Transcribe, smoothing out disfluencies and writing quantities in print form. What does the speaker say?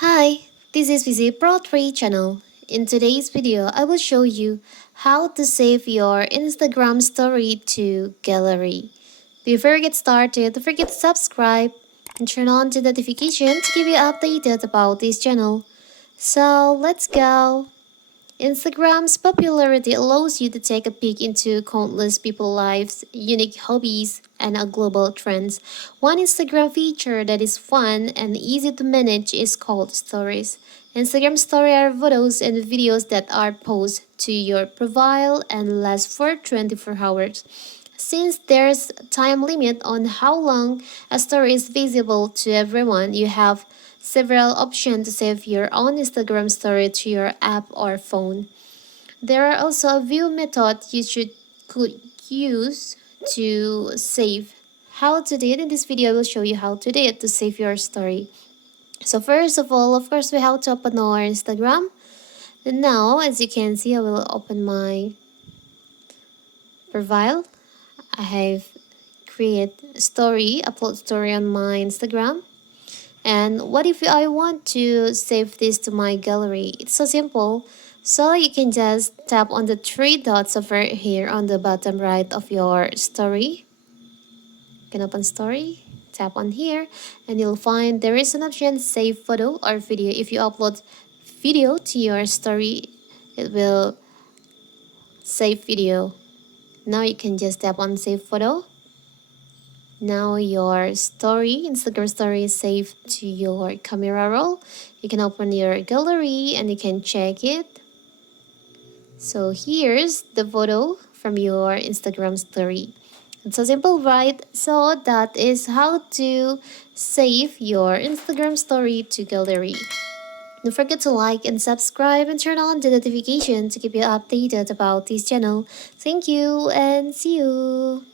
Hi, this is Vizi Pro 3 channel. In today's video, I will show you how to save your Instagram story to gallery. Before we get started, don't forget to subscribe and turn on the notification to keep you updated about this channel. So let's go. Instagram's popularity allows you to take a peek into countless people's lives, unique hobbies, and global trends. One Instagram feature that is fun and easy to manage is called Stories. Instagram Stories are photos and videos that are posted to your profile and last for 24 hours. Since there's a time limit on how long a story is visible to everyone, you have several options to save your own Instagram story to your app or phone. There are also a view method you could use to save. How to do it in this video, I will show you how to do it to save your story. So first of all, of course, we have to open our Instagram. And now, as you can see, I will open my profile. I have create story, upload story on my Instagram. And what if I want to save this to my gallery? It's so simple. So you can just tap on the three dots over here on the bottom right of your story. You can open story, tap on here, and you'll find there is an option save photo or video. If you upload video to your story, it will save video. Now you can just tap on save photo. Now your story, Instagram story is saved to your camera roll. You can open your gallery and you can check it. So here's the photo from your Instagram story. It's so simple, right? So that is how to save your Instagram story to gallery. Don't forget to like and subscribe and turn on the notification to keep you updated about this channel. Thank you and see you.